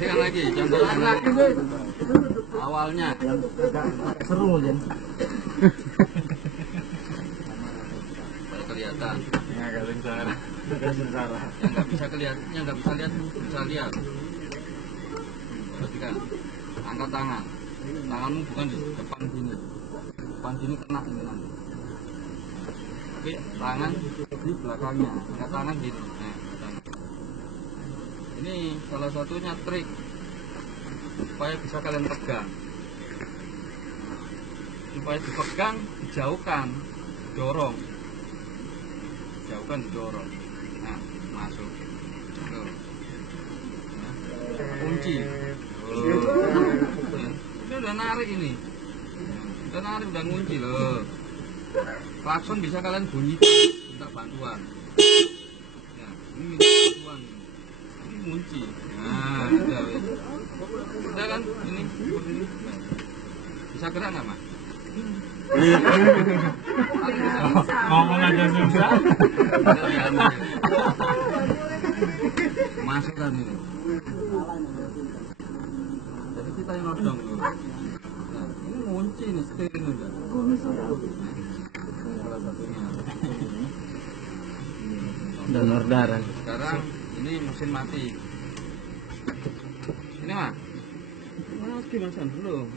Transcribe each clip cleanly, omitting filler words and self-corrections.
Perhatikan lagi, contohnya awalnya Seru Jen. kalau kelihatan. Ya agak sengsara. Yang nggak bisa kelihatan, yang nggak bisa lihat bisa lihat. Perhatikan, angkat tangan. Tanganmu bukan di depan sini. Depan sini kena ini nanti. Tapi tangan di belakangnya. Angkat tangan gini. Nah, tangan. Ini salah satunya trik supaya bisa kalian pegang. Supaya dipegang, dijauhkan, dorong. Jauhkan, didorong. Nah, masuk. Tuh. Nah, kunci. Ini udah narik ini. Udah narik, udah ngunci loh. Klakson bisa kalian bunyikan, minta bantuan. Ya, ini minta bantuan. Ini kunci. Nah, udah kan ini seperti ini. Bisa gerak nggak, Mas? Ngomong aja susah. Masukkan ini. Jadi kita yang nodong dulu. Nah, ini kunci nih, setir ini udah. Salah satunya. Donor darah. Sekarang ini mesin mati. Ini mah. Mati masan belum.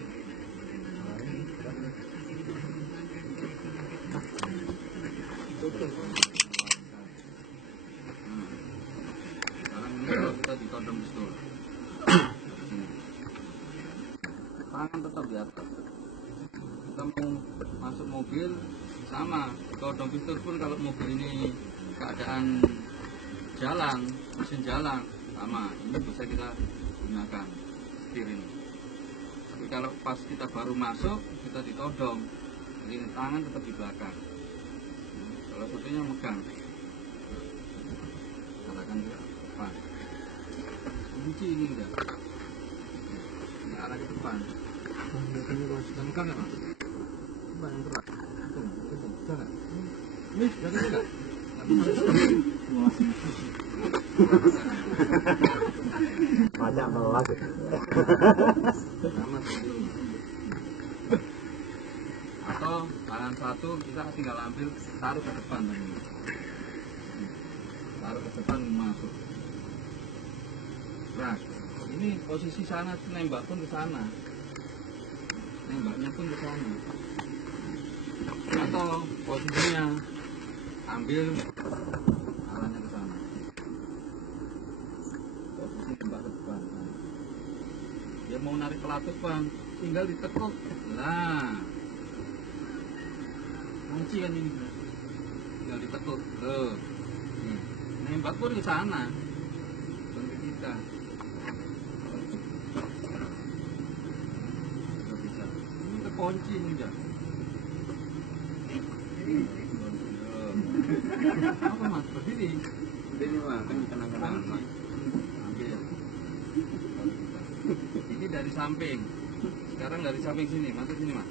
Sekarang ini kalau kita ditodong pistol. Tangan tetap di atas. Kita mau masuk mobil sama, ditodong pistol pun kalau mobil ini keadaan jalan, mesin jalan sama, ini bisa kita gunakan setir ini. Tapi kalau pas kita baru masuk, kita ditodong, jadi tangan tetap di belakang. Salah satunya megang, arahkan ke depan. Kunci ini udah, ini arah ke depan. Kita megang nggak, Mas? Coba yang keras. Bisa nggak? Ini dari ini nggak? Banyak melas. Atau tangan satu kita tinggal ambil, taruh ke depan tadi. Taruh ke depan masuk. Nah, ini posisi sana nembak pun ke sana. Nembaknya pun ke sana. Atau posisinya ambil arahnya ke sana. Posisi nembak ke depan. Dia mau narik pelatuk, Bang, tinggal ditekuk. Nah, kunci kan ini, tinggal ditekuk. Tuh, nembak pun ke sana, bukan ke kita. Nggak bisa. Ini terkunci ini udah. Apa Mas? Berdiri. Berdiri Mas, kan kenang-kenangan Mas. Ambil. Ini dari samping. Sekarang dari samping sini, masuk sini Mas.